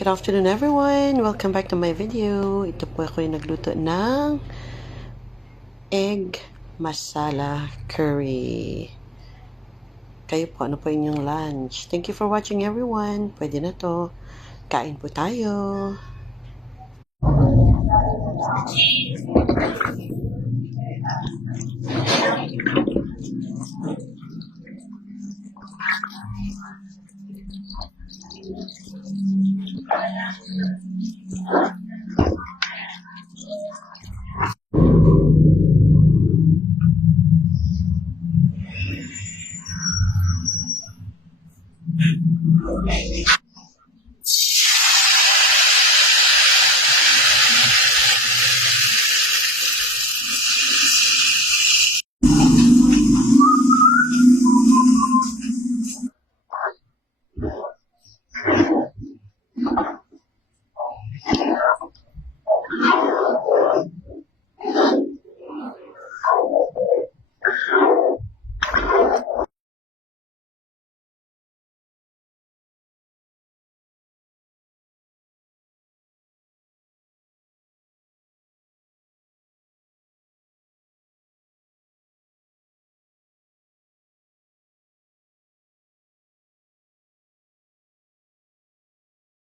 Good afternoon everyone! Welcome back to my video. Ito po ako yung nagluto ng egg masala curry. Kayo po, ano po inyong lunch? Thank you for watching everyone. Pwede na to. Kain po tayo.